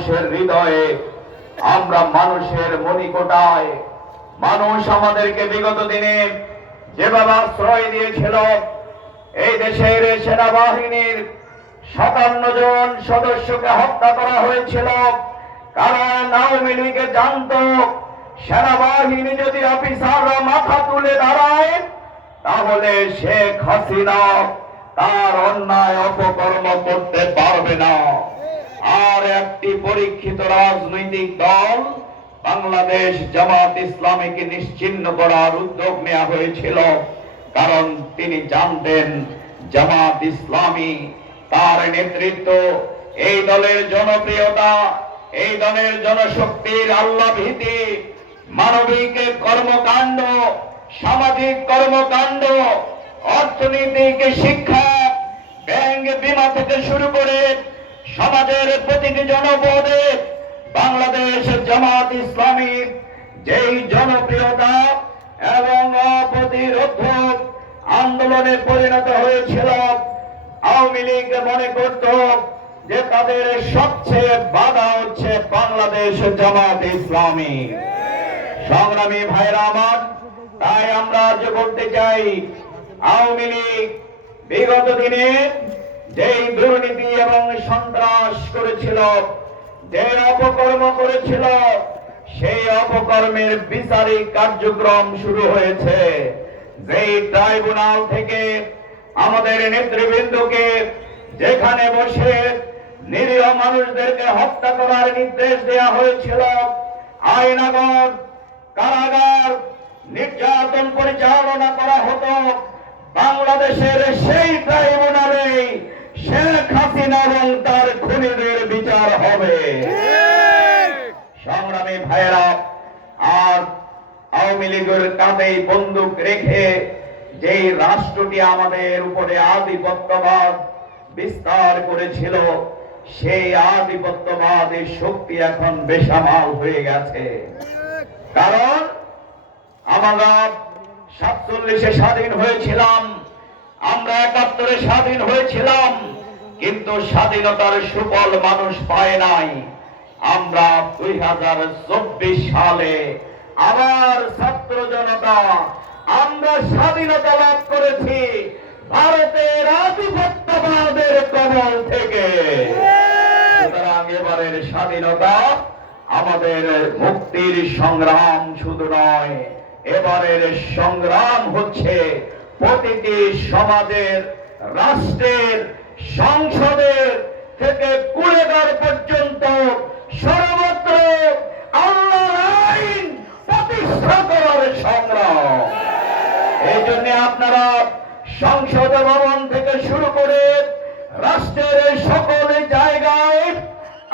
মানুষের হৃদয়ে, আমরা মানুষের মণিকোটায়। মানুষ আমাদেরকে বিগত দিনে যেভাবে আশ্রয় দিয়েছিল, এই দেশের সেনাবাহিনীর ৫৭ জন সদস্যকে হত্যা করা হয়েছিল, কারণ আওয়ামী লীগ জানত সেনাবাহিনী যদি অফিসাররা মাথা তুলে দাঁড়ায় তাহলে শেখ হাসিনা তার অন্যায় অপকর্ম করতে পারবে না। আর একটি পরীক্ষিত রাজনৈতিক দল বাংলাদেশ জামাত ইসলামীকে নিশ্চিহ্ন করার উদ্যোগ নেওয়া হয়েছিল, কারণ তিনি জানতেন জামাত ইসলামী, তার নেতৃত্ব, এই দলের জনপ্রিয়তা, এই দলের জনশক্তির আল্লাহ ভীতি, মানবিক কর্মকাণ্ড, সামাজিক কর্মকাণ্ড, অর্থনৈতিক শিক্ষা, ব্যাংক বিমা থেকে শুরু করে সমাজের প্রতিটি জনপদে বাংলাদেশ জামাত ইসলামী যেই জনপ্রিয়তা এবং অপ্রতিরোধ আন্দোলনে পরিণত হয়েছিল, আওয়ামী লীগ মনে করত যে তাদের সবচেয়ে বাধা হচ্ছে বাংলাদেশ জামাত ইসলামী। সংগ্রামী ভাইরা আমার, তাই আমরা আজ বলতে চাই, আওয়ামী লীগ বিগত দিনে যেই দুর্নীতি এবং সন্ত্রাস করেছিল, যে অপকর্ম করেছিল, সেই অপকর্মের বিচারিক কার্যক্রম শুরু হয়েছে। যেই ট্রাইব্যুনাল থেকে আমাদের নেতৃবৃন্দকে যেখানে বসে নিরীহ মানুষদেরকে হত্যা করার নির্দেশ দেওয়া হয়েছিল, আয়নাগর, কারাগার, নির্যাতন পরিচালনা করা হতো, বাংলাদেশের সেই ট্রাইব্যুনালে শেখ হাসিনা এবং তার খুনিদের বিচার হবে। সংগ্রামী ভাইয়েরা, আর আওয়ামী লীগের কাঁধে বন্দুক রেখে যেই রাষ্ট্রটি আমাদের উপরে আধিপত্যবাদ বিস্তার করেছিল, সেই আধিপত্যবাদের শক্তি এখন বেসামাল হয়ে গেছে। কারণ আমরা ৪৭-এ স্বাধীন হয়েছিলাম, আমরা ৭১-এ স্বাধীন হয়েছিলাম, কিন্তু স্বাধীনতার সুফল মানুষ পায় নাই। আমরা ২০২৪ সালে আবার ছাত্র জনতা আমরা স্বাধীনতা লাভ করেছি ভারতের আধিপত্যবাদের কবল থেকে। সুতরাং এবারের স্বাধীনতা আমাদের মুক্তির সংগ্রাম শুধু নয়, এবারের সংগ্রাম হচ্ছে প্রতিটি সমাজের, রাষ্ট্রের, সংসদের থেকে কুলেঘর পর্যন্ত সর্বত্র আল্লাহর আইন প্রতিষ্ঠা করার সংগ্রাম। এই জন্য আপনারা সংসদ ভবন থেকে শুরু করে রাষ্ট্রের সকল জায়গায়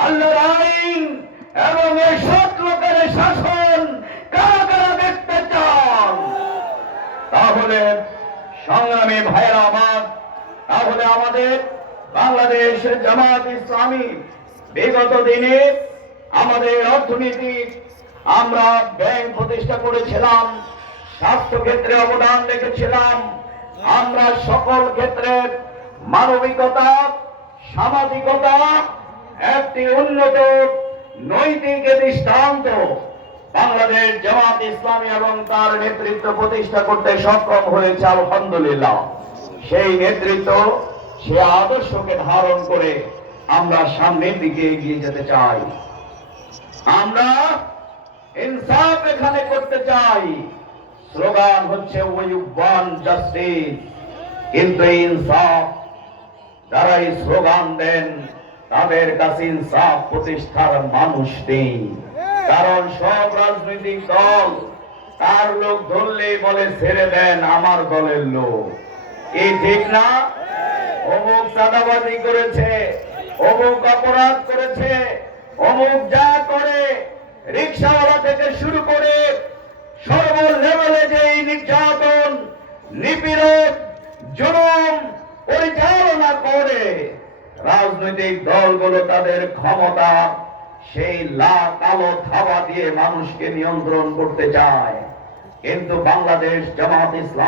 আল্লাহর আইন এবং এই সৎ লোকের শাসন কারা কারা দেখতে চান? তাহলে সংগ্রামী ভাইরা আমার, তাহলে আমাদের বাংলাদেশ জামাত ইসলামী বিগত দিনে আমাদের অর্থনীতি, আমরা ব্যাংক প্রতিষ্ঠা করেছিলাম, স্বাস্থ্য ক্ষেত্রে অবদান রেখেছিলাম, আমরা সকল ক্ষেত্রে মানবিকতা, সামাজিকতা, একটি উন্নত নৈতিক দৃষ্টান্ত বাংলাদেশ জামাত ইসলামী এবং তার নেতৃত্ব প্রতিষ্ঠা করতে সক্ষম হয়েছে, আলহামদুলিল্লাহ। সেই নেতৃত্ব, সে আদর্শকে ধারণ করে আমরা সামনের দিকে এগিয়ে যেতে চাই। আমরা ইনসাফ এখানে করতে চাই। স্লোগান হচ্ছে উই ওয়ান্ট জাস্টিস, কিন্তু ইনসাফ, যারা এই স্লোগান দেন তাদের কাছে ইনসাফ প্রতিষ্ঠার মানুষ নেই। কারণ সব রাজনৈতিক দল তার লোক ধরলেই বলে ছেড়ে দেন, আমার দলের লোক। এই ঠিক না? অমুক চাঁদাবাজি করেছে, অমুক অপরাধ করেছে, অমুক যা করে, রিক্সাওয়ালা থেকে শুরু করে সর্ব লেভেলে যে নির্যাতন, নিপীড়ন, জুলুম পরিচালনা করে রাজনৈতিক দলগুলো তাদের ক্ষমতা, সেই লাল কালো থাবা দিয়ে মানুষকে নিয়ন্ত্রণ করতে চায়। কিন্তু বাংলাদেশ জামাত ইসলাম